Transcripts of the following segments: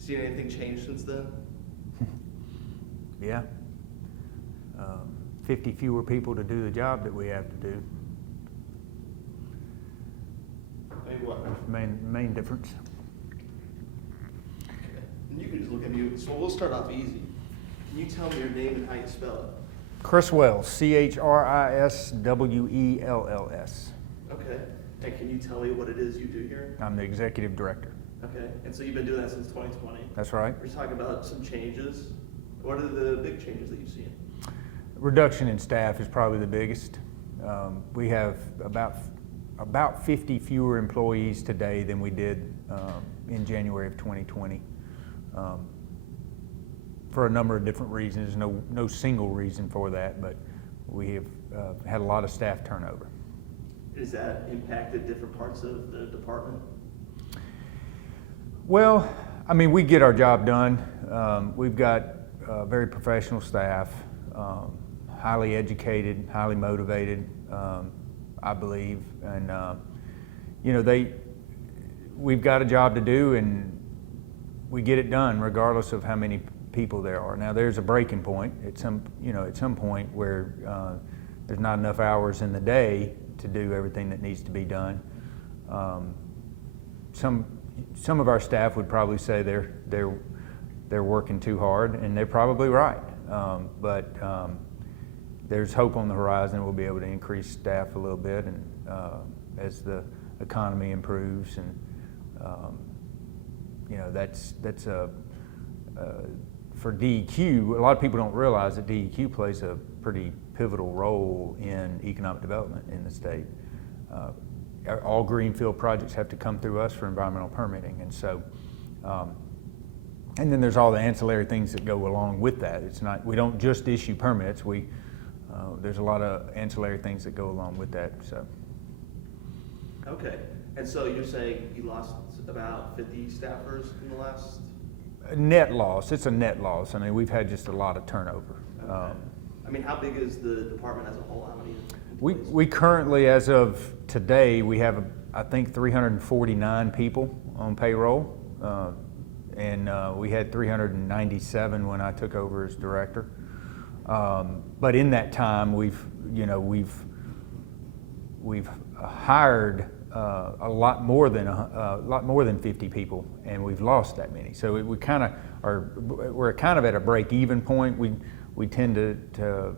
Seen anything change since then? Yeah. 50 fewer people to do the job that we have to do. I mean, what? That's the main difference. Okay. And you can just look at me. So we'll start off easy. Can you tell me your name and how you spell it? Chris Wells, Chriswells. Okay. And can you tell me what it is you do here? I'm the executive director. Okay. And so you've been doing that since 2020? That's right. We're talking about some changes. What are the big changes that you've seen? Reduction in staff is probably the biggest. We have about 50 fewer employees today than we did in January of 2020. For a number of different reasons, no single reason for that, but we have had a lot of staff turnover. Is that impacted different parts of the department? Well, I mean, we get our job done. We've got very professional staff, highly educated, highly motivated, I believe, and you know, we've got a job to do, and we get it done regardless of how many people there are. Now, there's a breaking point at some point where there's not enough hours in the day to do everything that needs to be done. Some of our staff would probably say they're working too hard, and they're probably right. But there's hope on the horizon. We'll be able to increase staff a little bit, and as the economy improves, and you know, that's for DEQ. A lot of people don't realize that DEQ plays a pretty pivotal role in economic development in the state. All greenfield projects have to come through us for environmental permitting, and so. And then there's all the ancillary things that go along with that. It's not, we don't just issue permits. There's a lot of ancillary things that go along with that. So. Okay, and so you're saying you lost about 50 staffers in the last? Net loss. It's a net loss. I mean, we've had just a lot of turnover. Okay. I mean, how big is the department as a whole? How many employees? We currently, as of today, we have I think 349 people on payroll. And we had 397 when I took over as director. But in that time, we've hired a lot more than 50 people, and we've lost that many. So we're kind of at a break-even point. We tend to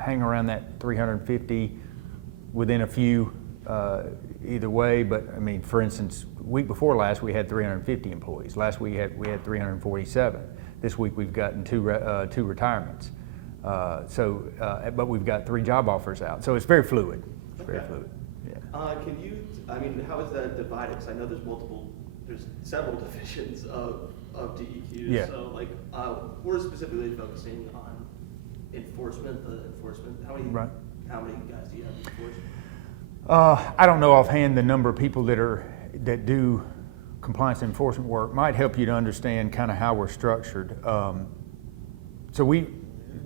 hang around that 350 within a few either way. But I mean, for instance, week before last we had 350 employees. Last week we had 347. This week we've gotten two retirements. But we've got 3 job offers out. So it's very fluid. It's very fluid. Yeah. I mean, how is that divided? Because I know there's several divisions of DEQ. Yeah. So like, we're specifically focusing on enforcement. How many guys do you have in enforcement? I don't know offhand the number of people that do compliance enforcement work. Might help you to understand kind of how we're structured.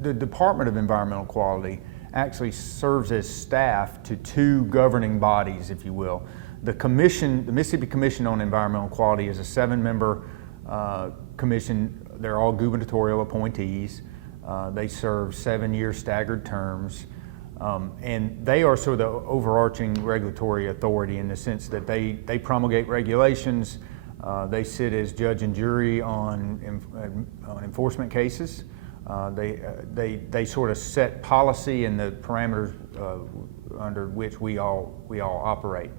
The Department of Environmental Quality actually serves as staff to 2 governing bodies, if you will. The Mississippi Commission on Environmental Quality is a 7-member commission. They're all gubernatorial appointees. They serve 7-year staggered terms. And they are sort of the overarching regulatory authority in the sense that they promulgate regulations. They sit as judge and jury on enforcement cases. They sort of set policy and the parameters under which we all operate.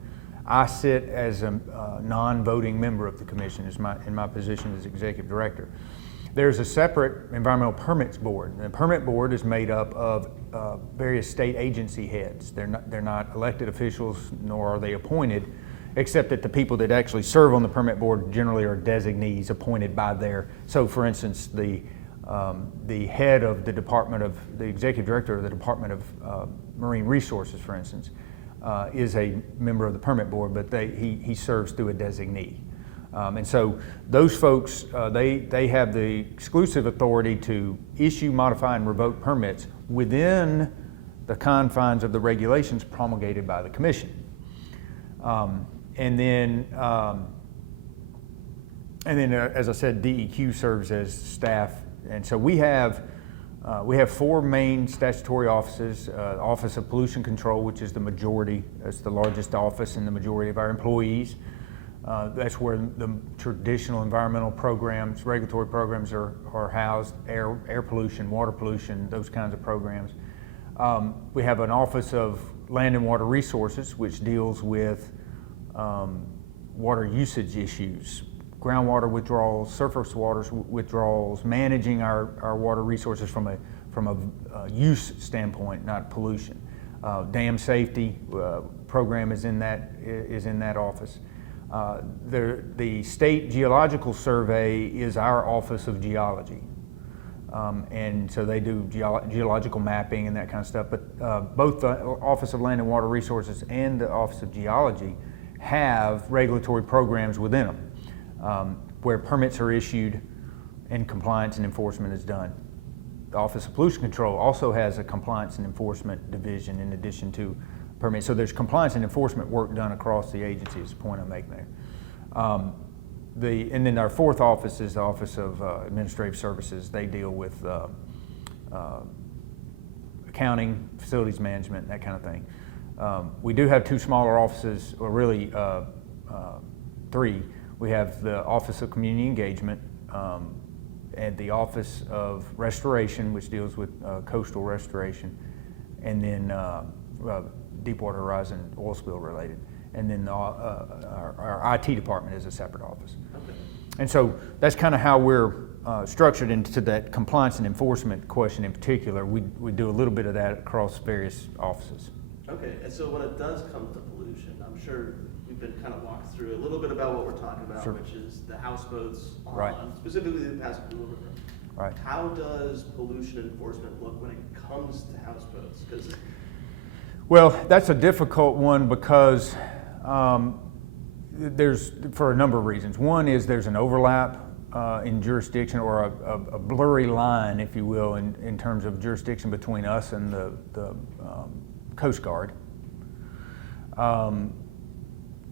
I sit as a non-voting member of the commission in my position as executive director. There's a separate environmental permits board. The permit board is made up of various state agency heads. They're not elected officials, nor are they appointed, except that the people that actually serve on the permit board generally are designees appointed by so for instance, the head of the executive director of the Department of Marine Resources, for instance, is a member of the permit board, but he serves through a designee. And so those folks, they have the exclusive authority to issue, modify, and revoke permits within the confines of the regulations promulgated by the commission. And then, And then, as I said, DEQ serves as staff. And so we have 4 main statutory offices. Office of Pollution Control, which is the majority, that's the largest office and the majority of our employees. That's where the traditional environmental programs, regulatory programs are housed, air pollution, water pollution, those kinds of programs. We have an Office of Land and Water Resources, which deals with water usage issues, groundwater withdrawals, surface water withdrawals, managing our water resources from a use standpoint, not pollution. Dam safety program is in that office. The State Geological Survey is our Office of Geology. And so they do geological mapping and that kind of stuff. But both the Office of Land and Water Resources and the Office of Geology have regulatory programs within them where permits are issued and compliance and enforcement is done. The Office of Pollution Control also has a compliance and enforcement division in addition to permits. So there's compliance and enforcement work done across the agency is the point I'm making there. And then our 4th office is the Office of Administrative Services. They deal with accounting, facilities management, that kind of thing. We do have 2 smaller offices, or really 3. We have the Office of Community Engagement and the Office of Restoration, which deals with coastal restoration, and then Deepwater Horizon oil spill related. And then our IT department is a separate office. Okay. And so that's kind of how we're structured into that compliance and enforcement question in particular. We do a little bit of that across various offices. Okay, and so when it does come to pollution, I'm sure we've been kind of walked through a little bit about what we're talking about, Sure. which is the houseboats on Right. specifically the Pascagoula River. Right. How does pollution enforcement look when it comes to houseboats? Because Well, that's a difficult one because there's, for a number of reasons. One is there's an overlap in jurisdiction, or a blurry line, if you will, in terms of jurisdiction between us and the Coast Guard.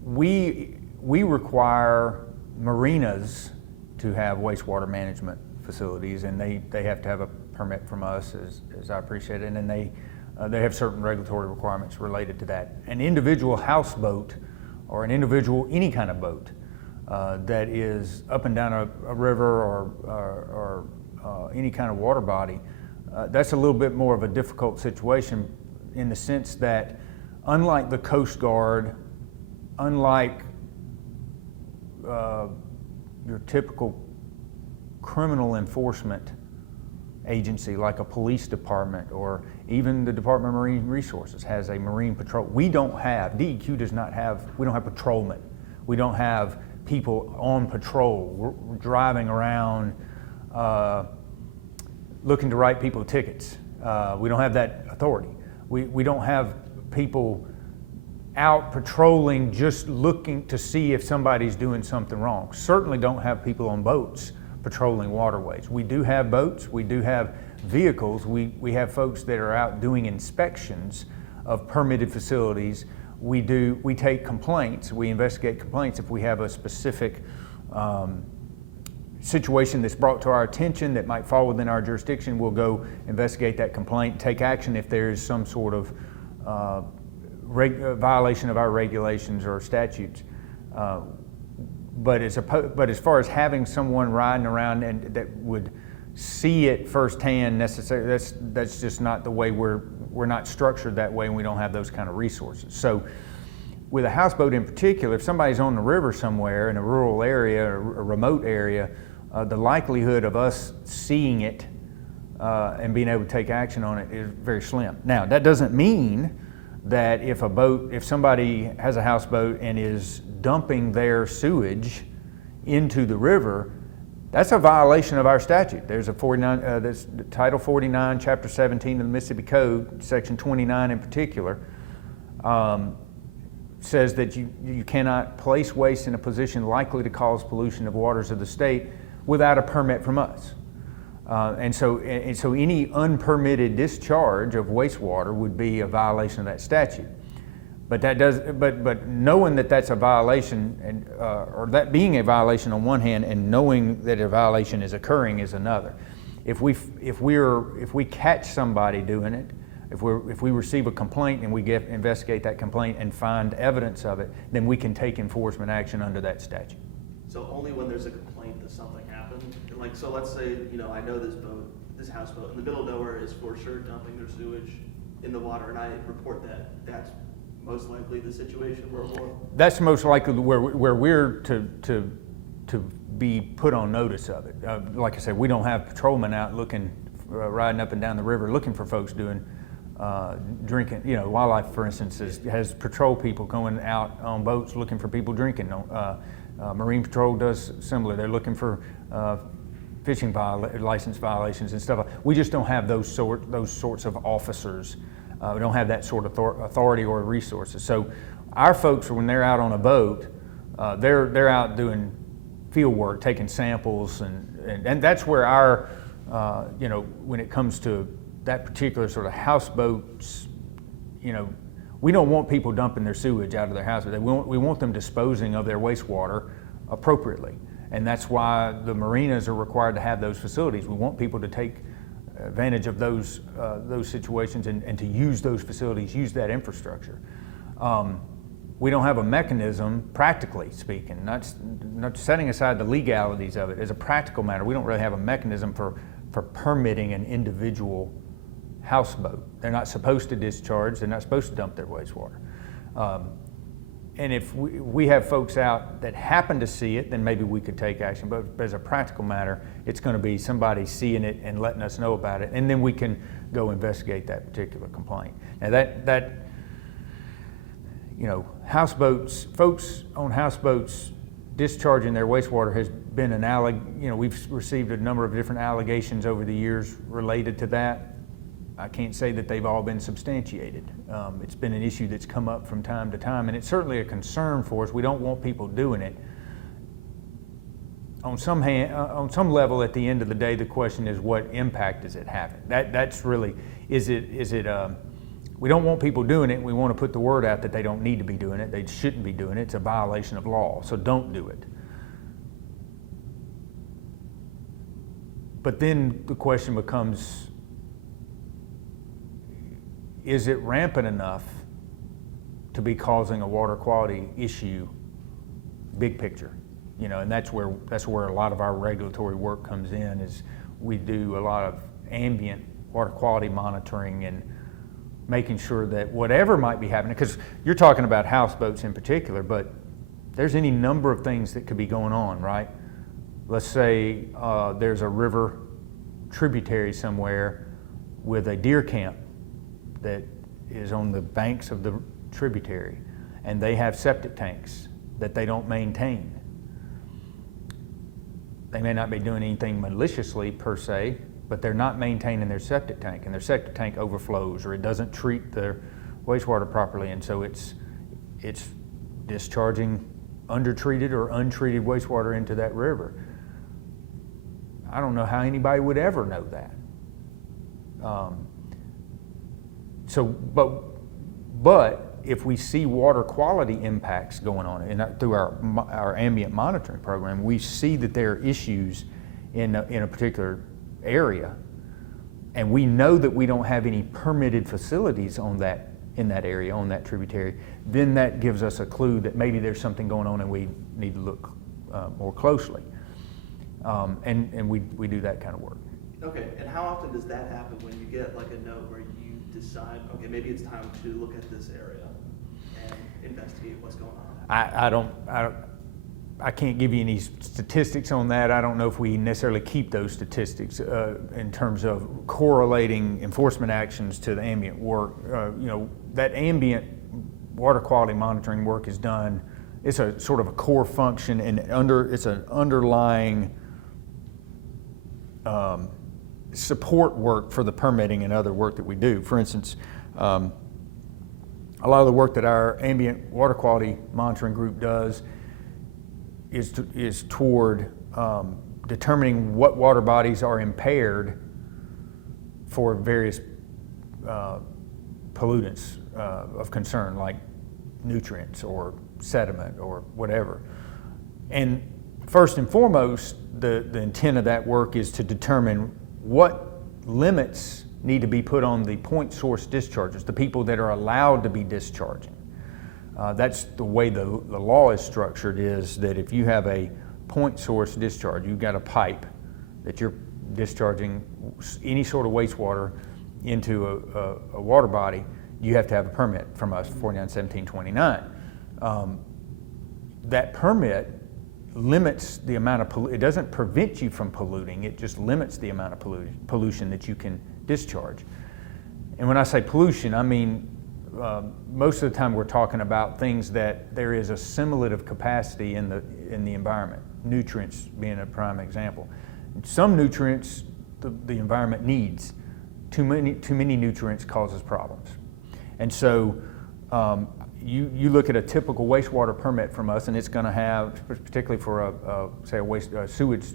We require marinas to have wastewater management facilities, and they have to have a permit from us, as I appreciate it, and then they have certain regulatory requirements related to that. An individual houseboat, or an individual any kind of boat that is up and down a river or any kind of water body, that's a little bit more of a difficult situation, in the sense that, unlike the Coast Guard, unlike your typical criminal enforcement agency like a police department, or even the Department of Marine Resources has a marine patrol. DEQ does not have, we don't have patrolmen. We don't have people on patrol. We're driving around looking to write people tickets. We don't have that authority. We don't have people out patrolling just looking to see if somebody's doing something wrong. Certainly don't have people on boats patrolling waterways. We do have boats, we do have vehicles, we have folks that are out doing inspections of permitted facilities. We take complaints, we investigate complaints. If we have a specific situation that's brought to our attention that might fall within our jurisdiction, we'll go investigate that complaint, take action if there is some sort of violation of our regulations or statutes. But as far as having someone riding around and that would see it firsthand necessarily, that's just not the way we're not structured that way, and we don't have those kind of resources. So with a houseboat in particular, if somebody's on the river somewhere in a rural area or a remote area, the likelihood of us seeing it and being able to take action on it is very slim. Now, that doesn't mean that if somebody has a houseboat and is dumping their sewage into the river, that's a violation of our statute. There's there's Title 49, Chapter 17 of the Mississippi Code, Section 29 in particular, says that you cannot place waste in a position likely to cause pollution of waters of the state without a permit from us. And so any unpermitted discharge of wastewater would be a violation of that statute. But that does, but knowing that that's a violation, and or that being a violation on one hand, and knowing that a violation is occurring is another. If we catch somebody doing it, if we receive a complaint and we investigate that complaint and find evidence of it, then we can take enforcement action under that statute. So only when there's a complaint that something happened? Like, so let's say, I know this houseboat in the middle of nowhere is for sure dumping their sewage in the water, and I report that. That's most likely the situation where that's most likely where we're to be put on notice of it. Like I said, we don't have patrolmen out looking, riding up and down the river looking for folks doing drinking. Wildlife, for instance, has patrol people going out on boats looking for people drinking. Marine Patrol does similar. They're looking for fishing license violations and stuff. We just don't have those sorts of officers. We don't have that sort of authority or resources. So our folks, when they're out on a boat, they're out doing field work, taking samples, and that's where our, when it comes to that particular sort of houseboats, we don't want people dumping their sewage out of their houses. We want them disposing of their wastewater appropriately. And that's why the marinas are required to have those facilities. We want people to take advantage of those situations and to use those facilities, use that infrastructure. We don't have a mechanism, practically speaking, not setting aside the legalities of it. As a practical matter, we don't really have a mechanism for permitting an individual houseboat. They're not supposed to discharge, they're not supposed to dump their wastewater. And if we have folks out that happen to see it, then maybe we could take action. But as a practical matter, it's going to be somebody seeing it and letting us know about it, and then we can go investigate that particular complaint. Now houseboats, folks on houseboats discharging their wastewater has been we've received a number of different allegations over the years related to that. I can't say that they've all been substantiated. It's been an issue that's come up from time to time, and it's certainly a concern for us. We don't want people doing it. On some level, at the end of the day, the question is, what impact does it have? That's really, we don't want people doing it. We want to put the word out that they don't need to be doing it. They shouldn't be doing it. It's a violation of law, so don't do it. But then the question becomes, is it rampant enough to be causing a water quality issue, big picture? And that's where a lot of our regulatory work comes in. Is we do a lot of ambient water quality monitoring and making sure that whatever might be happening, because you're talking about houseboats in particular, but there's any number of things that could be going on, right? Let's say there's a river tributary somewhere with a deer camp that is on the banks of the tributary, and they have septic tanks that they don't maintain. They may not be doing anything maliciously per se, but they're not maintaining their septic tank, and their septic tank overflows or it doesn't treat their wastewater properly, and so it's discharging undertreated or untreated wastewater into that river. I don't know how anybody would ever know that. But if we see water quality impacts going on, and through our ambient monitoring program, we see that there are issues in a particular area, and we know that we don't have any permitted facilities in that area, on that tributary, then that gives us a clue that maybe there's something going on and we need to look more closely. And we do that kind of work. Okay, and how often does that happen when you get like a note where you decide, okay, maybe it's time to look at this area and investigate what's going on? I can't give you any statistics on that. I don't know if we necessarily keep those statistics in terms of correlating enforcement actions to the ambient work. That ambient water quality monitoring work is done. It's a sort of a core function, and it's an underlying support work for the permitting and other work that we do. For instance, a lot of the work that our ambient water quality monitoring group does is toward determining what water bodies are impaired for various pollutants of concern, like nutrients or sediment or whatever. And first and foremost, the intent of that work is to determine what limits need to be put on the point source discharges, the people that are allowed to be discharging. That's the way the law is structured, is that if you have a point source discharge, you've got a pipe that you're discharging any sort of wastewater into a water body, you have to have a permit from us, 491729. That permit limits the amount of it doesn't prevent you from polluting, it just limits the amount of pollution that you can discharge. And when I say pollution, I mean most of the time we're talking about things that there is assimilative capacity in the environment, nutrients being a prime example. Some nutrients the environment needs. Too many nutrients causes problems. And so you look at a typical wastewater permit from us, and it's going to have, particularly for a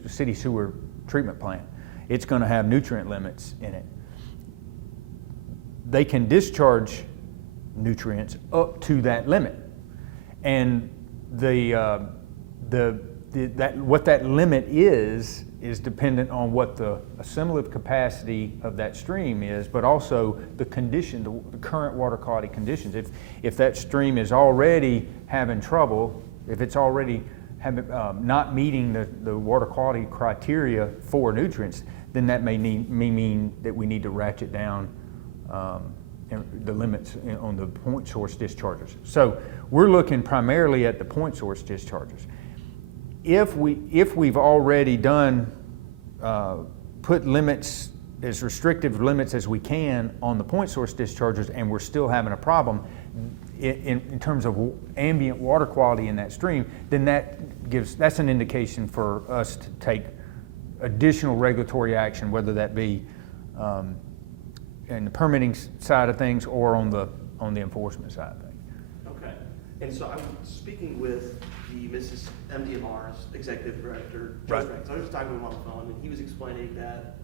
city sewer treatment plant, it's going to have nutrient limits in it. They can discharge nutrients up to that limit, and what that limit is dependent on what the assimilative capacity of that stream is, but also the condition, the current water quality conditions. If that stream is already having trouble, if it's already not meeting the water quality criteria for nutrients, then that may mean that we need to ratchet down the limits on the point source discharges. So we're looking primarily at the point source discharges. If we've already done put limits, as restrictive limits as we can on the point source discharges, and we're still having a problem in terms of ambient water quality in that stream, then that's an indication for us to take additional regulatory action, whether that be in the permitting side of things or on the enforcement side of things. Okay, and so I'm speaking with the MDMR's executive director, Joe Right. Frank. So I was talking to him on the phone, and he was explaining that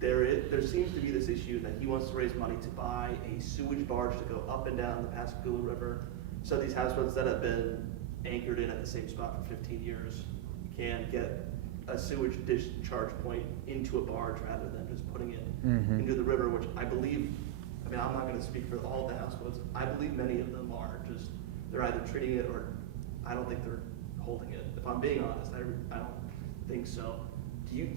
there seems to be this issue that he wants to raise money to buy a sewage barge to go up and down the Pascagoula River, so these houseboats that have been anchored in at the same spot for 15 years can get a sewage discharge point into a barge rather than just putting it into the river, which I believe, I'm not going to speak for all the houseboats, I believe many of them are just, they're either treating it or I don't think they're holding it. If I'm being honest, I don't think so. Do you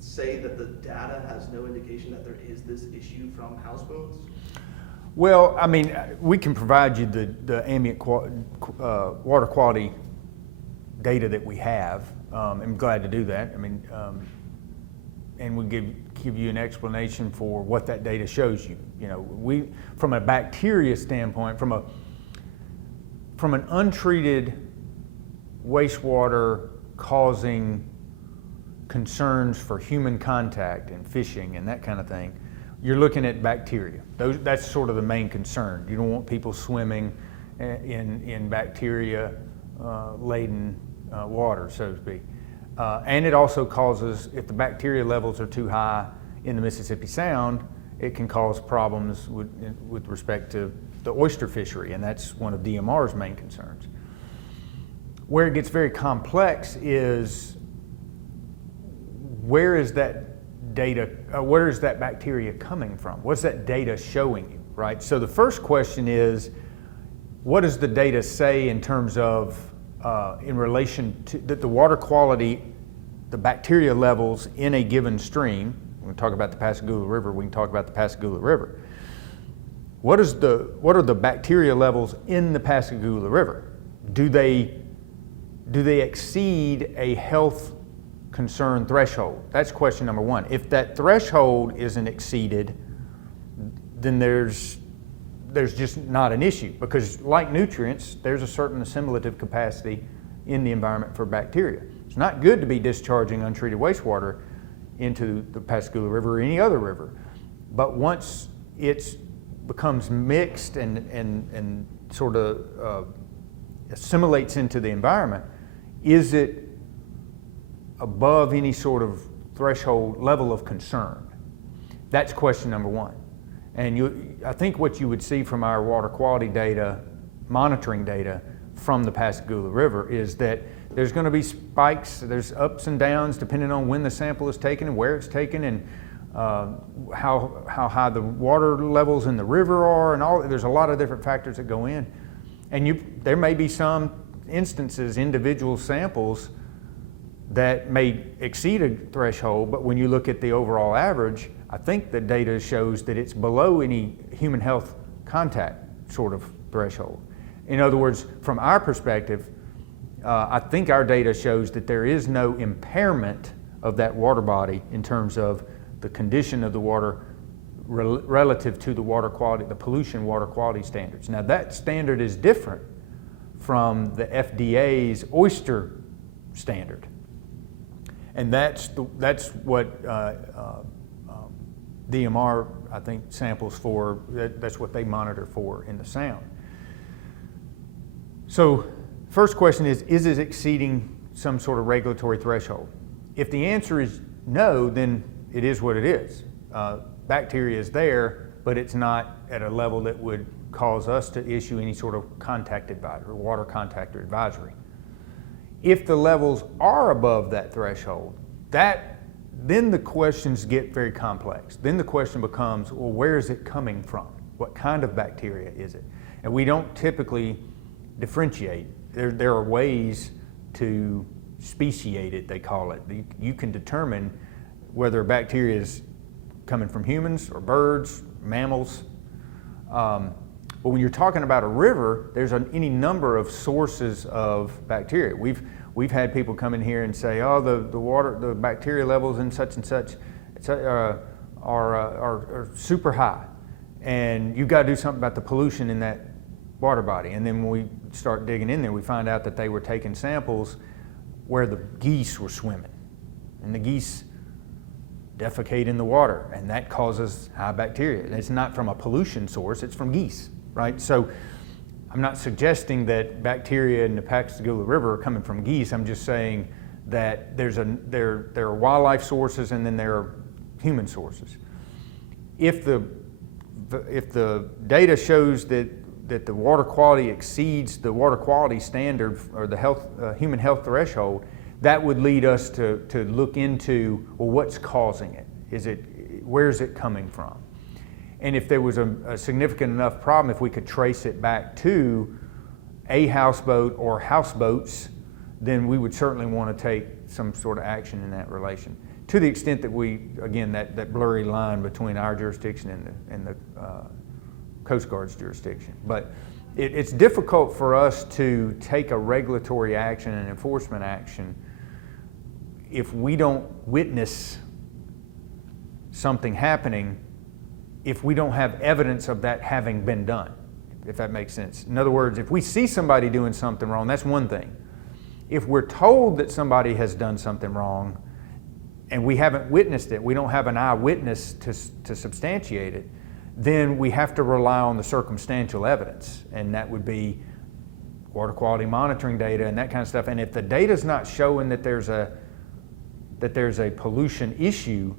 say that the data has no indication that there is this issue from houseboats? Well, we can provide you the ambient water quality data that we have. I'm glad to do that. And we'll give you an explanation for what that data shows you. We, from a bacteria standpoint, from an untreated wastewater causing concerns for human contact and fishing and that kind of thing, you're looking at bacteria. That's sort of the main concern. You don't want people swimming in bacteria laden water, so to speak. And it also causes, if the bacteria levels are too high in the Mississippi Sound, it can cause problems with respect to the oyster fishery, and that's one of DMR's main concerns. Where it gets very complex is where is that bacteria coming from? What's that data showing you, right? So the first question is, what does the data say in terms of in relation to the water quality, the bacteria levels in a given stream? When we talk about the Pascagoula River, we can talk about the Pascagoula River. What are the bacteria levels in the Pascagoula River? Do they exceed a health concern threshold? That's question number one. If that threshold isn't exceeded, then there's just not an issue, because like nutrients, there's a certain assimilative capacity in the environment for bacteria. It's not good to be discharging untreated wastewater into the Pascagoula River or any other river, but once it becomes mixed and sort of assimilates into the environment, is it above any sort of threshold level of concern? That's question number one. And I think what you would see from our water quality data monitoring data from the Pascagoula River is that there's going to be spikes, there's ups and downs depending on when the sample is taken and where it's taken, and how high the water levels in the river are, and all. There's a lot of different factors that go in, and there may be some instances, individual samples that may exceed a threshold, but when you look at the overall average, I think the data shows that it's below any human health contact sort of threshold. In other words, from our perspective, I think our data shows that there is no impairment of that water body in terms of the condition of the water relative to the water quality, the pollution water quality standards. Now that standard is different from the FDA's oyster standard. And that's what DMR, I think, samples for, that's what they monitor for in the sound. So first question is it exceeding some sort of regulatory threshold? If the answer is no, then it is what it is. Bacteria is there, but it's not at a level that would cause us to issue any sort of contact advisory, water contactor advisory. If the levels are above that threshold, then the questions get very complex. Then the question becomes, well, where is it coming from? What kind of bacteria is it? And we don't typically differentiate. There are ways to speciate it, they call it. You can determine whether a bacteria is coming from humans or birds, mammals. But when you're talking about a river, there's any number of sources of bacteria. We've had people come in here and say, oh, the bacteria levels in such and such are super high, and you've got to do something about the pollution in that water body. And then when we start digging in there, we find out that they were taking samples where the geese were swimming, and the geese defecate in the water, and that causes high bacteria. And it's not from a pollution source, it's from geese, right? So I'm not suggesting that bacteria in the Pascagoula River are coming from geese. I'm just saying that there are wildlife sources and then there are human sources. If the data shows that the water quality exceeds the water quality standard or the human health threshold, that would lead us to look into, well, what's causing it? Where is it coming from? And if there was a significant enough problem, if we could trace it back to a houseboat or houseboats, then we would certainly want to take some sort of action in that relation. To the extent that that blurry line between our jurisdiction and the Coast Guard's jurisdiction. But it's difficult for us to take a regulatory action and enforcement action if we don't witness something happening, if we don't have evidence of that having been done, if that makes sense. In other words, if we see somebody doing something wrong, that's one thing. If we're told that somebody has done something wrong and we haven't witnessed it, we don't have an eyewitness to substantiate it, then we have to rely on the circumstantial evidence, and that would be water quality monitoring data and that kind of stuff. And if the data's not showing that there's a pollution issue,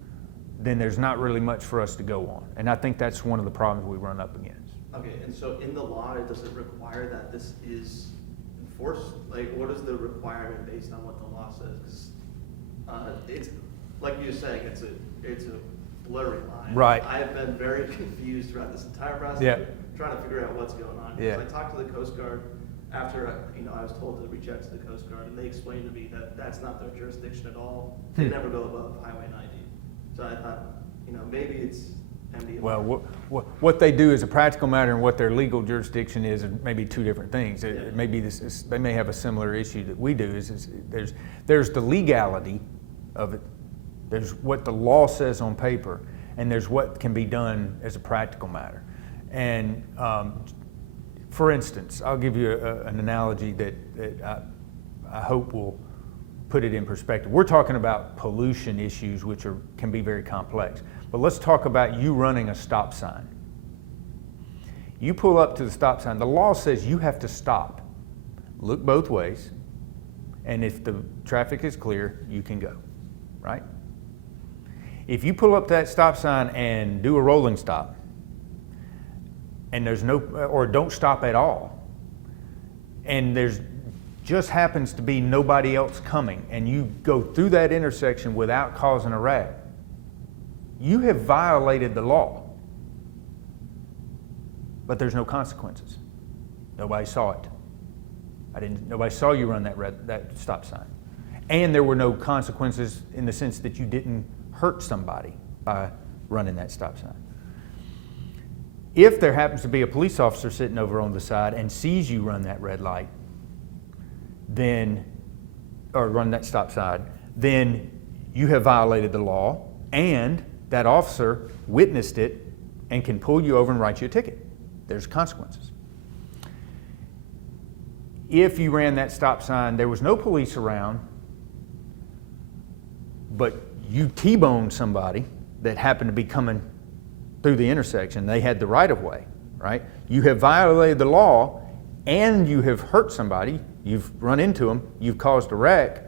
then there's not really much for us to go on. And I think that's one of the problems we run up against. Okay, and so in the law, does it require that this is enforced? Like, what is the requirement based on what the law says? Because it's, like you were saying, it's a blurry line. Right. I have been very confused throughout this entire process, trying to figure out what's going on. Yeah. I talked to the Coast Guard after I was told to reach out to the Coast Guard, and they explained to me that that's not their jurisdiction at all. They never go above Highway 90. So I thought, maybe it's MDEQ. Well, what they do as a practical matter and what their legal jurisdiction is maybe two different things. It may be they may have a similar issue that we do. Is there's the legality of it. There's what the law says on paper, and there's what can be done as a practical matter. And for instance, I'll give you an analogy that I hope will put it in perspective. We're talking about pollution issues, which can be very complex. But let's talk about you running a stop sign. You pull up to the stop sign. The law says you have to stop, look both ways, and if the traffic is clear, you can go, right? If you pull up to that stop sign and do a rolling stop, and there's or don't stop at all, and there's just happens to be nobody else coming, and you go through that intersection without causing a wreck, you have violated the law. But there's no consequences. Nobody saw it. Nobody saw you run that stop sign. And there were no consequences in the sense that you didn't hurt somebody by running that stop sign. If there happens to be a police officer sitting over on the side and sees you run that red light, or run that stop sign, then you have violated the law, and that officer witnessed it and can pull you over and write you a ticket. There's consequences. If you ran that stop sign, there was no police around, but you T-boned somebody that happened to be coming through the intersection, they had the right of way, right? You have violated the law and you have hurt somebody, you've run into them, you've caused a wreck.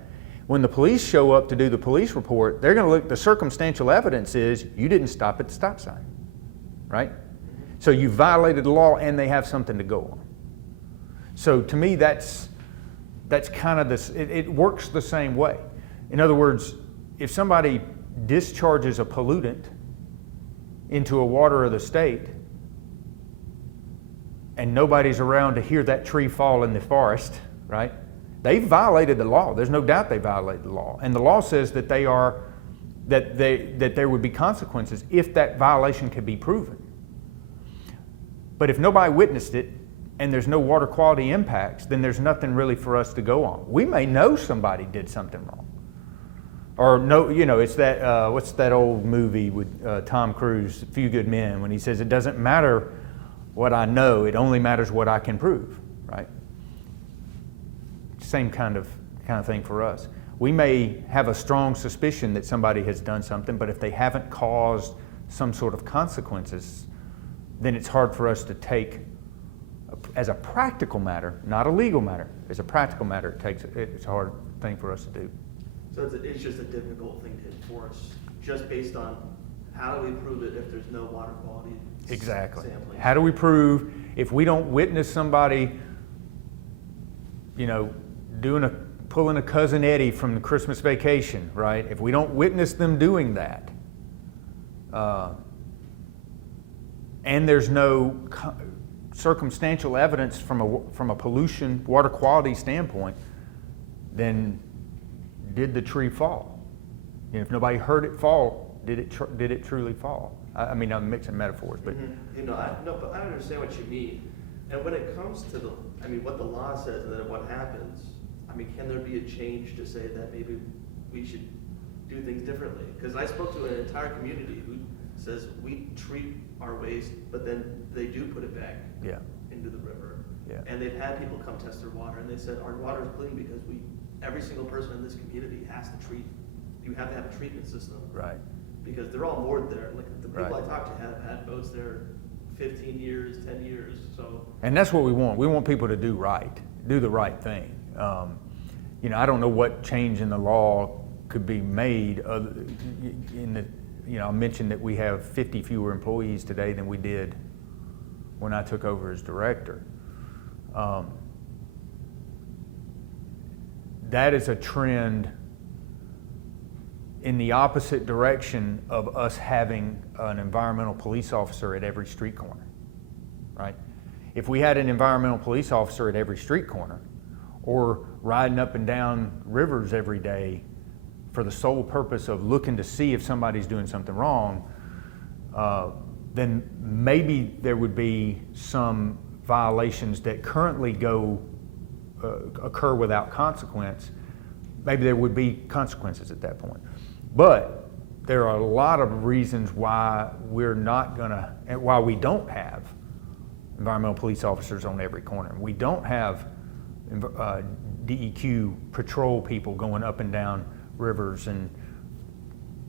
When the police show up to do the police report, they're going to look, the circumstantial evidence is you didn't stop at the stop sign, right? So you violated the law and they have something to go on. So to me, that's kind of this, it works the same way. In other words, if somebody discharges a pollutant into a water of the state and nobody's around to hear that tree fall in the forest, right? They violated the law. There's no doubt they violated the law. And the law says that that there would be consequences if that violation could be proven. But if nobody witnessed it and there's no water quality impacts, then there's nothing really for us to go on. We may know somebody did something wrong. Or no, it's that, what's that old movie with Tom Cruise, A Few Good Men, when he says, it doesn't matter what I know, it only matters what I can prove, right? Same kind of thing for us. We may have a strong suspicion that somebody has done something, but if they haven't caused some sort of consequences, then it's hard for us to take, as a practical matter, not a legal matter, as a practical matter, it's a hard thing for us to do. So it's just a difficult thing to enforce, just based on how do we prove it if there's no water quality Exactly. sampling? How do we prove if we don't witness somebody, pulling a Cousin Eddie from the Christmas Vacation, right? If we don't witness them doing that, and there's no circumstantial evidence from a pollution, water quality standpoint, then did the tree fall? If nobody heard it fall, did it truly fall? I mean, I'm mixing metaphors, but but I understand what you mean. And when it comes to what the law says and then what happens, can there be a change to say that maybe we should do things differently? Because I spoke to an entire community who says we treat our waste, but then they do put it back into the river. Yeah. And they've had people come test their water, and they said our water is clean because every single person in this community has to treat. You have to have a treatment system, right? Because they're all moored there. Like the people Right. I talked to have had boats there 15 years, 10 years. So. And that's what we want. We want people to do the right thing. I don't know what change in the law could be made. I mentioned that we have 50 fewer employees today than we did when I took over as director. That is a trend in the opposite direction of us having an environmental police officer at every street corner, right? If we had an environmental police officer at every street corner, or riding up and down rivers every day for the sole purpose of looking to see if somebody's doing something wrong, then maybe there would be some violations that currently occur without consequence. Maybe there would be consequences at that point. But there are a lot of reasons why we don't have environmental police officers on every corner. We don't have DEQ patrol people going up and down rivers and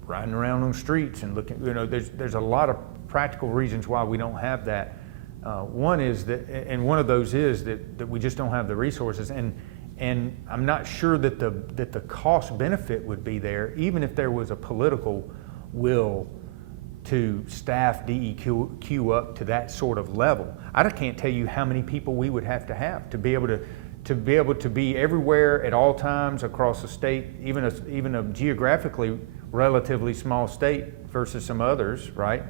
riding around on streets and looking. There's a lot of practical reasons why we don't have that. One is that, and one of those is that we just don't have the resources, and I'm not sure that the cost benefit would be there, even if there was a political will to staff DEQ up to that sort of level. I can't tell you how many people we would have to be able to be able to be everywhere at all times across the state, even a geographically relatively small state versus some others, right?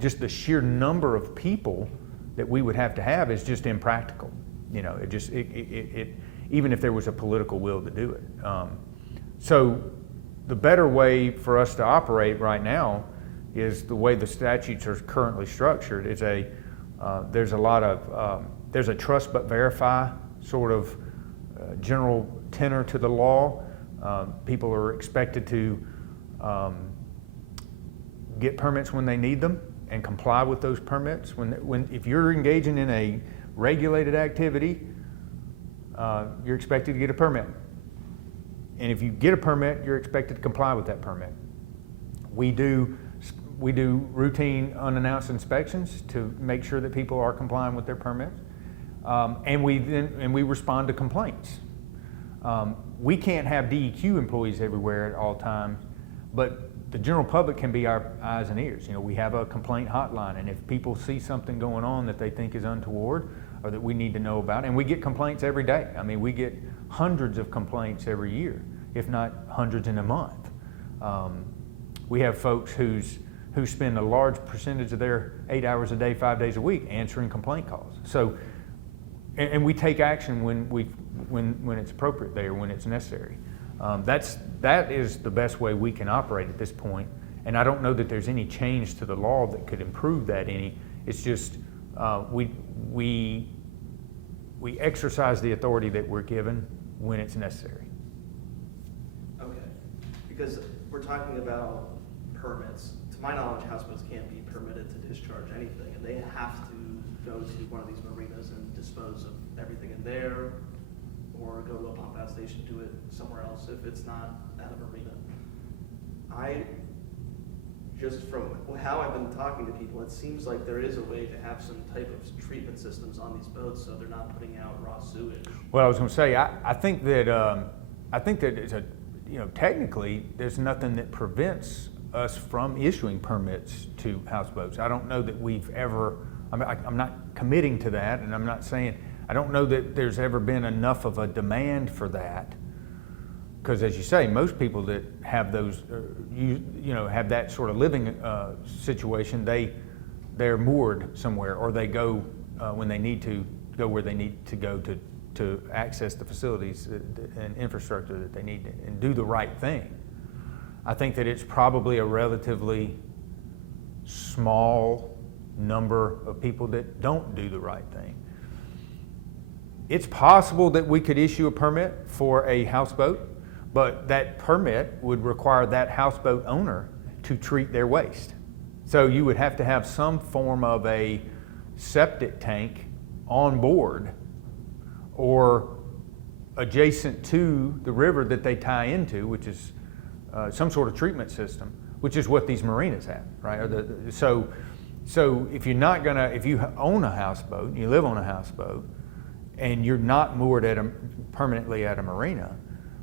Just the sheer number of people that we would have to have is just impractical. You know, even if there was a political will to do it. So the better way for us to operate right now is the way the statutes are currently structured. There's a trust but verify sort of general tenor to the law. People are expected to get permits when they need them and comply with those permits. If you're engaging in a regulated activity, you're expected to get a permit. And if you get a permit, you're expected to comply with that permit. We do routine unannounced inspections to make sure that people are complying with their permits. And we respond to complaints. We can't have DEQ employees everywhere at all times, but the general public can be our eyes and ears. You know, we have a complaint hotline, and if people see something going on that they think is untoward or that we need to know about, and we get complaints every day. I mean, we get hundreds of complaints every year, if not hundreds in a month. We have folks who spend a large percentage of their 8 hours a day, 5 days a week answering complaint calls. So, and we take action when it's appropriate there, when it's necessary. That is the best way we can operate at this point. And I don't know that there's any change to the law that could improve that any. It's just we exercise the authority that we're given when it's necessary. Okay, because we're talking about permits. To my knowledge, houseboats can't be permitted to discharge anything, and they have to go to one of these marinas and dispose of everything in there, or go to a pump out station, do it somewhere else if it's not at a marina. Just from how I've been talking to people, it seems like there is a way to have some type of treatment systems on these boats so they're not putting out raw sewage. Well, I was going to say, I think that it's technically there's nothing that prevents us from issuing permits to houseboats. I don't know that we've ever, I'm not committing to that, and I'm not saying, I don't know that there's ever been enough of a demand for that, because as you say, most people that have those, have that sort of living situation, they're moored somewhere, or they go when they need to go where they need to go to access the facilities and infrastructure that they need and do the right thing. I think that it's probably a relatively small number of people that don't do the right thing. It's possible that we could issue a permit for a houseboat, but that permit would require that houseboat owner to treat their waste. So you would have to have some form of a septic tank on board or adjacent to the river that they tie into, which is some sort of treatment system, which is what these marinas have, right? So if you own a houseboat, and you live on a houseboat, and you're not moored permanently at a marina,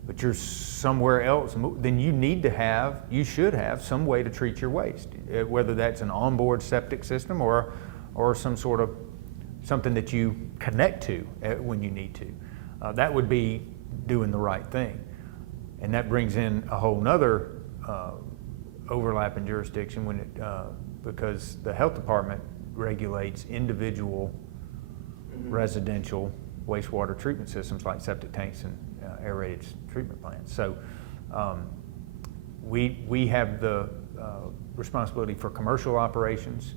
but you're somewhere else, then you should have some way to treat your waste, whether that's an onboard septic system or some sort of something that you connect to when you need to. That would be doing the right thing. And that brings in a whole nother overlap in jurisdiction because the health department regulates individual residential wastewater treatment systems like septic tanks and aerated treatment plants. So we have the responsibility for commercial operations,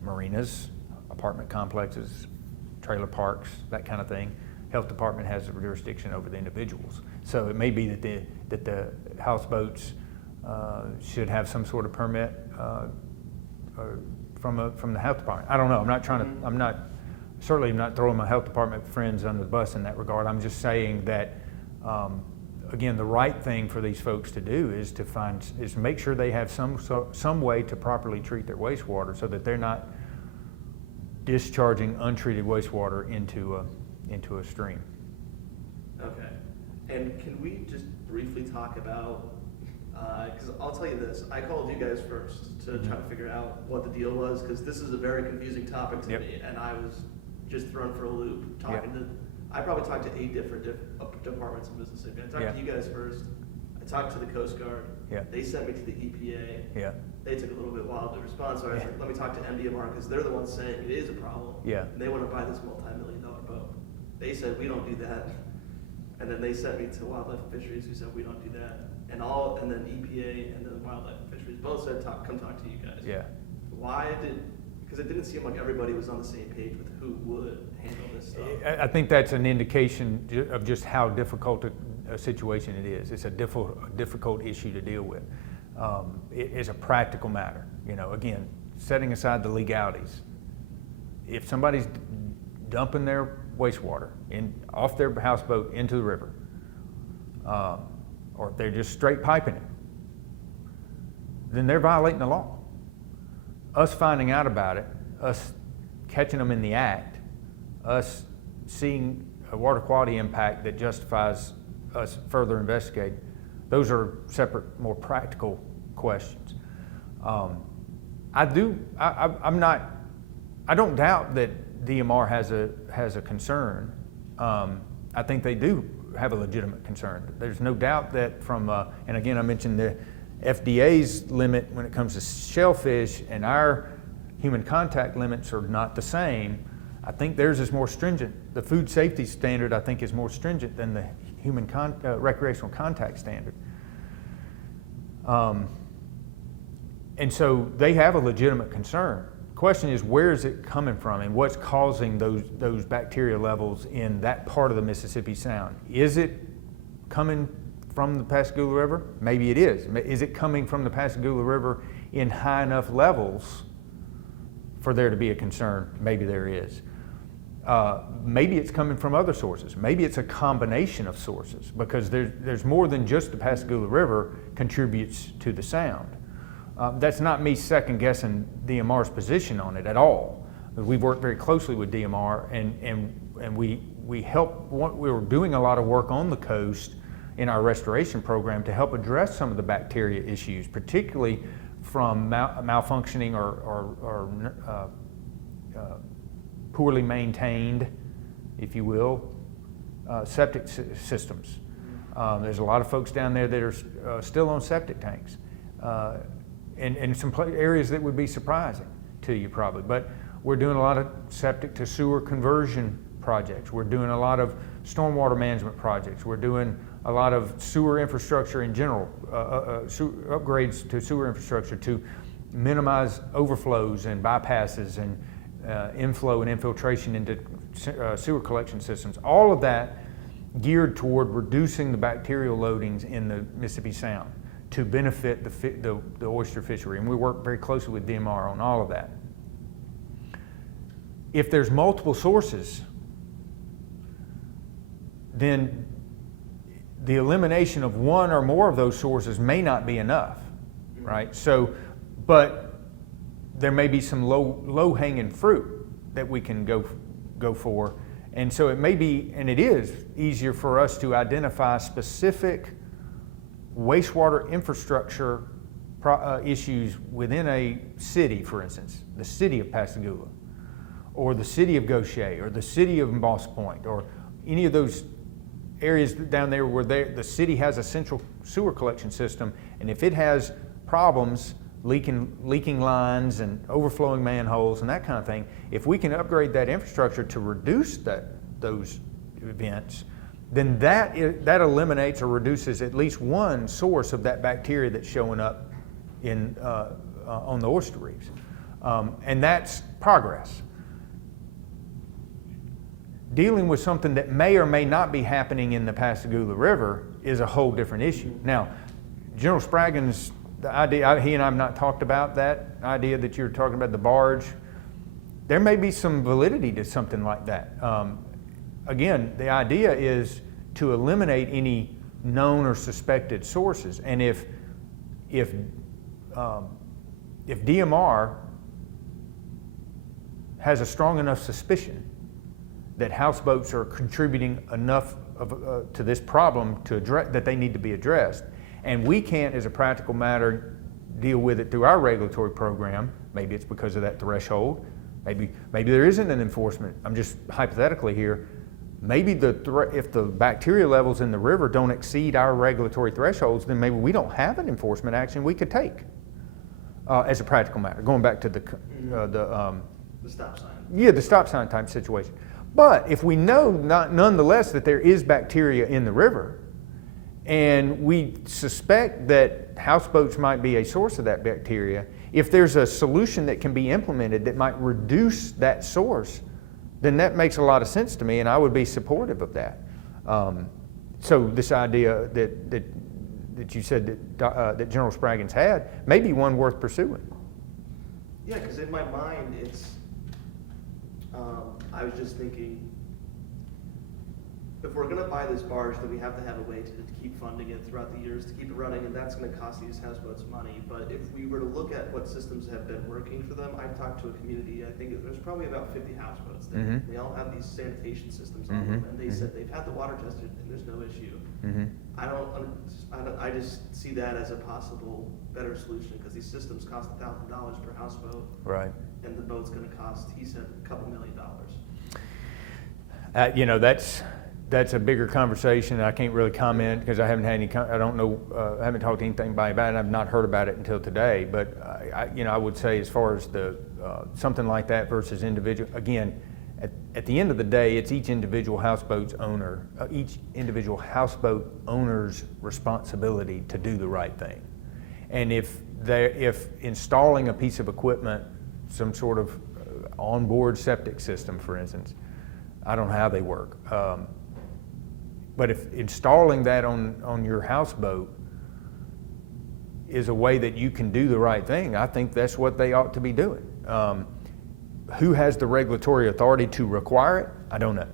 marinas, apartment complexes, trailer parks, that kind of thing. Health department has the jurisdiction over the individuals. So it may be that the houseboats should have some sort of permit from the health department. I don't know. I'm certainly not throwing my health department friends under the bus in that regard. I'm just saying that again, the right thing for these folks to do is to make sure they have some way to properly treat their wastewater so that they're not discharging untreated wastewater into a stream. Okay. And can we just briefly talk about, because I'll tell you this, I called you guys first to try to figure out what the deal was, because this is a very confusing topic to me, and I was just thrown for a loop, talking to, I probably talked to 8 different departments in Mississippi. I talked to you guys first, I talked to the Coast Guard, they sent me to the EPA, they took a little bit while to respond, so I was like, let me talk to MDMR, because they're the ones saying it is a problem, and they want to buy this multi-million-dollar boat. They said, we don't do that, and then they sent me to Wildlife and Fisheries, who said, we don't do that, and then EPA and then Wildlife and Fisheries both said, come talk to you guys. Why because it didn't seem like everybody was on the same page with who would handle this stuff. I think that's an indication of just how difficult a situation it is. It's a difficult issue to deal with. It is a practical matter. Again, setting aside the legalities. If somebody's dumping their wastewater off their houseboat into the river, or if they're just straight piping it, then they're violating the law. Us finding out about it, us catching them in the act, us seeing a water quality impact that justifies us further investigating, those are separate, more practical questions. I don't doubt that DMR has a concern. I think they do have a legitimate concern. There's no doubt that and again, I mentioned the FDA's limit when it comes to shellfish and our human contact limits are not the same. I think theirs is more stringent. The food safety standard, I think, is more stringent than the human recreational contact standard. And so they have a legitimate concern. The question is, where is it coming from and what's causing those bacteria levels in that part of the Mississippi Sound? Is it coming from the Pascagoula River? Maybe it is. Is it coming from the Pascagoula River in high enough levels for there to be a concern? Maybe there is. Maybe it's coming from other sources. Maybe it's a combination of sources, because there's more than just the Pascagoula River contributes to the Sound. That's not me second guessing DMR's position on it at all. We've worked very closely with DMR and we help. We were doing a lot of work on the coast in our restoration program to help address some of the bacteria issues, particularly from malfunctioning or poorly maintained, if you will, septic systems. There's a lot of folks down there that are still on septic tanks, and some areas that would be surprising to you probably. But we're doing a lot of septic to sewer conversion projects. We're doing a lot of stormwater management projects. We're doing a lot of sewer infrastructure in general, upgrades to sewer infrastructure to minimize overflows and bypasses and inflow and infiltration into sewer collection systems. All of that geared toward reducing the bacterial loadings in the Mississippi Sound to benefit the oyster fishery. And we work very closely with DMR on all of that. If there's multiple sources, then the elimination of one or more of those sources may not be enough, right? So, but there may be some low-hanging fruit that we can go for. And so it may be, and it is, easier for us to identify specific wastewater infrastructure issues within a city, for instance, the city of Pascagoula, or the city of Gaucher, or the city of Moss Point, or any of those areas down there where the city has a central sewer collection system, and if it has problems, leaking lines and overflowing manholes and that kind of thing, if we can upgrade that infrastructure to reduce those events, then that eliminates or reduces at least one source of that bacteria that's showing up on the oyster reefs. And that's progress. Dealing with something that may or may not be happening in the Pascagoula River is a whole different issue. Now, General Spraggins, the idea, he and I have not talked about that idea that you're talking about, the barge. There may be some validity to something like that. Again, the idea is to eliminate any known or suspected sources. And if DMR has a strong enough suspicion that houseboats are contributing enough to this problem to address, that they need to be addressed, and we can't, as a practical matter, deal with it through our regulatory program, maybe it's because of that threshold, Maybe there isn't an enforcement. I'm just hypothetically here. Maybe if the bacteria levels in the river don't exceed our regulatory thresholds, then maybe we don't have an enforcement action we could take as a practical matter. Going back to the stop sign. Yeah, the stop sign type situation. But if we know nonetheless that there is bacteria in the river, and we suspect that houseboats might be a source of that bacteria, if there's a solution that can be implemented that might reduce that source, then that makes a lot of sense to me, and I would be supportive of that. So this idea that you said that General Spraggins had may be one worth pursuing. Yeah, because in my mind, I was just thinking, if we're going to buy this barge, then we have to have a way to keep funding it throughout the years, to keep it running, and that's going to cost these houseboats money. But if we were to look at what systems have been working for them, I've talked to a community, I think there's probably about 50 houseboats. They all have these sanitation systems on them, and they said they've had the water tested and there's no issue. I just see that as a possible better solution, because these systems cost $1,000 per houseboat. Right. And the boat's going to cost, he said, a couple $1 million. That's a bigger conversation. I can't really comment because I haven't had any. I don't know. I haven't talked to anybody about it. I've not heard about it until today. But I would say, as far as the something like that versus individual. Again, at the end of the day, it's each individual houseboat owner's responsibility to do the right thing. And if installing a piece of equipment, some sort of onboard septic system, for instance, I don't know how they work. But if installing that on your houseboat is a way that you can do the right thing, I think that's what they ought to be doing. Who has the regulatory authority to require it? I don't know.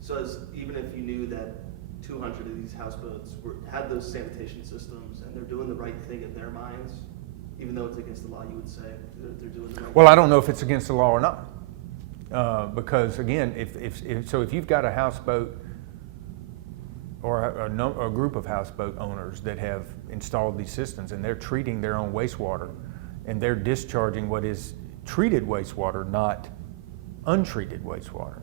So even if you knew that 200 of these houseboats had those sanitation systems and they're doing the right thing in their minds, even though it's against the law, you would say they're doing the right thing? Well, I don't know if it's against the law or not. Because again, if you've got a houseboat or a group of houseboat owners that have installed these systems and they're treating their own wastewater and they're discharging what is treated wastewater, not untreated wastewater,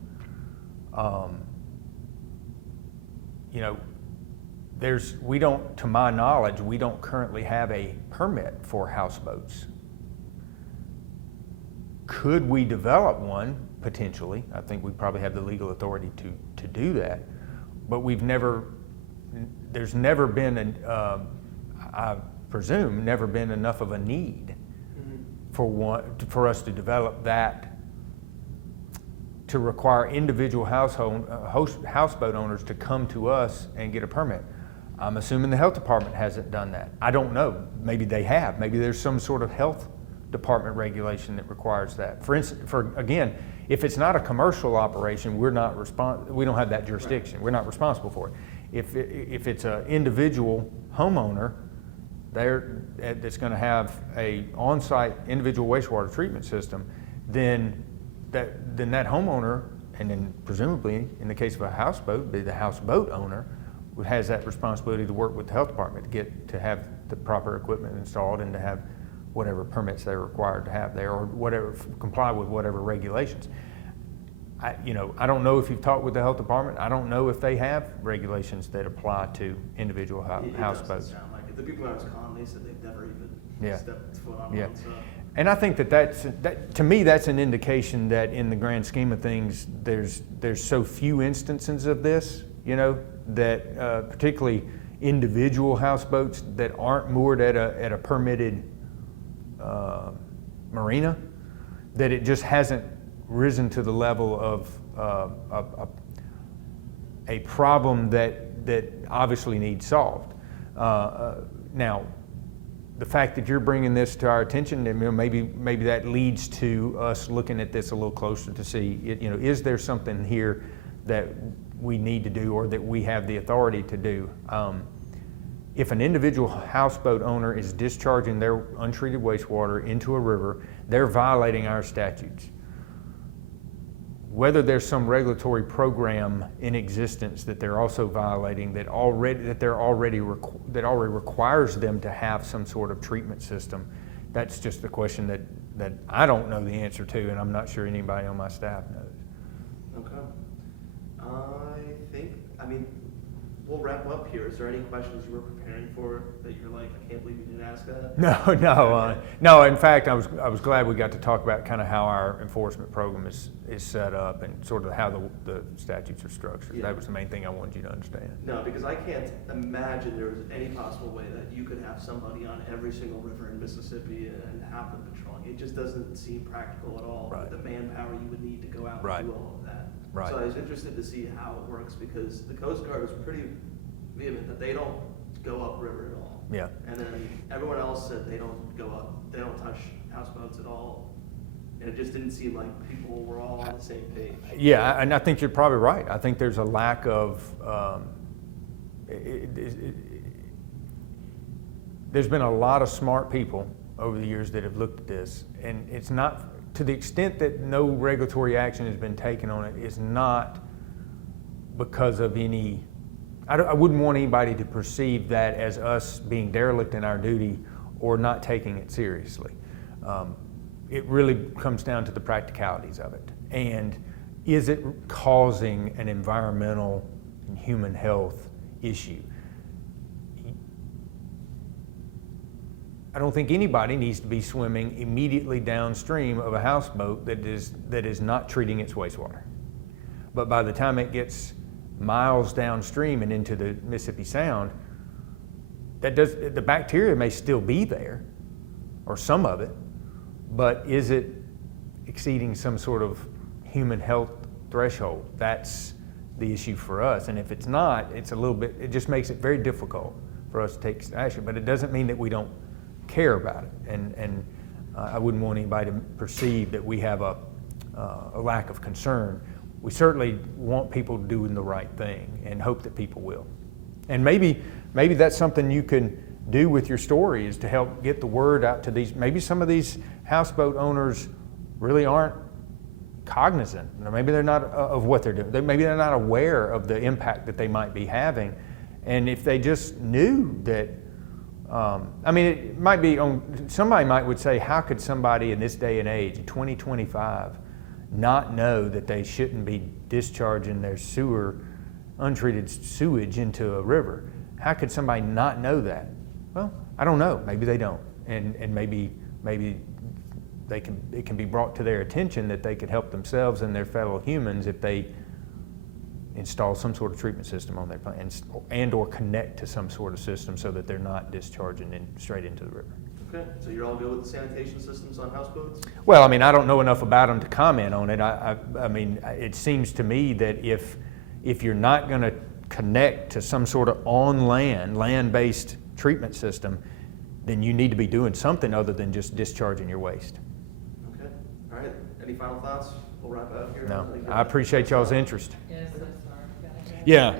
to my knowledge, we don't currently have a permit for houseboats. Could we develop one? Potentially. I think we probably have the legal authority to do that, but there's never been, I presume, never been enough of a need for us to develop that, to require individual houseboat owners to come to us and get a permit. I'm assuming the health department hasn't done that. I don't know. Maybe they have. Maybe there's some sort of health department regulation that requires that. For instance, again, if it's not a commercial operation, we don't have that jurisdiction. Right. We're not responsible for it. If it's an individual homeowner that's going to have a on-site individual wastewater treatment system, then that homeowner, and then presumably in the case of a houseboat, the houseboat owner has that responsibility to work with the health department to have the proper equipment installed and to have whatever permits they're required to have there, or whatever, comply with whatever regulations. I don't know if you've talked with the health department. I don't know if they have regulations that apply to individual houseboats. Sound like it. The people I was calling, they said they've never even stepped foot on one. So. And I think that to me, that's an indication that in the grand scheme of things, there's so few instances of this, that particularly individual houseboats that aren't moored at a permitted marina, that it just hasn't risen to the level of a problem that obviously needs solved. Now, the fact that you're bringing this to our attention, maybe that leads to us looking at this a little closer to see, is there something here that we need to do or that we have the authority to do? If an individual houseboat owner is discharging their untreated wastewater into a river, they're violating our statutes. Whether there's some regulatory program in existence that they're also violating that already requires them to have some sort of treatment system, that's just the question that I don't know the answer to, and I'm not sure anybody on my staff knows. Okay. I mean, we'll wrap up here. Is there any questions you were preparing for that you're like, I can't believe you didn't ask that? No. In fact, I was glad we got to talk about kind of how our enforcement program is set up and sort of how the statutes are structured. Yeah. That was the main thing I wanted you to understand. No, because I can't imagine there was any possible way that you could have somebody on every single river in Mississippi and have them patrolling. It just doesn't seem practical at all. Right. The manpower you would need to go out Right. and do all of that. Right. So I was interested to see how it works because the Coast Guard was pretty vehement that they don't go upriver at all. Yeah. And then everyone else said they don't go up, they don't touch houseboats at all. And it just didn't seem like people were all on the same page. Yeah, and I think you're probably right. I think there's a lack of, there's been a lot of smart people over the years that have looked at this, and it's not, to the extent that no regulatory action has been taken on it, is not because of any, I wouldn't want anybody to perceive that as us being derelict in our duty or not taking it seriously. It really comes down to the practicalities of it. And is it causing an environmental and human health issue? I don't think anybody needs to be swimming immediately downstream of a houseboat that is not treating its wastewater. But by the time it gets miles downstream and into the Mississippi Sound, the bacteria may still be there, or some of it, but is it exceeding some sort of human health threshold? That's the issue for us. And if it's not, it just makes it very difficult for us to take action. But it doesn't mean that we don't care about it. And I wouldn't want anybody to perceive that we have a lack of concern. We certainly want people doing the right thing and hope that people will. And maybe that's something you can do with your story, is to help get the word out to these, maybe some of these houseboat owners really aren't cognizant, or maybe they're not of what they're doing. Maybe they're not aware of the impact that they might be having. And if they just knew that, it might be somebody would say, how could somebody in this day and age, in 2025, not know that they shouldn't be discharging their untreated sewage into a river? How could somebody not know that? Well, I don't know. Maybe they don't, and maybe it can be brought to their attention that they could help themselves and their fellow humans if they install some sort of treatment system on their plant and or connect to some sort of system so that they're not discharging straight into the river. Okay, so you're all good with the sanitation systems on houseboats? Well, I don't know enough about them to comment on it. It seems to me that if you're not going to connect to some sort of land-based treatment system, then you need to be doing something other than just discharging your waste. Okay, all right. Any final thoughts? We'll wrap up here. No, I appreciate y'all's interest. Yes, that's our. Yeah.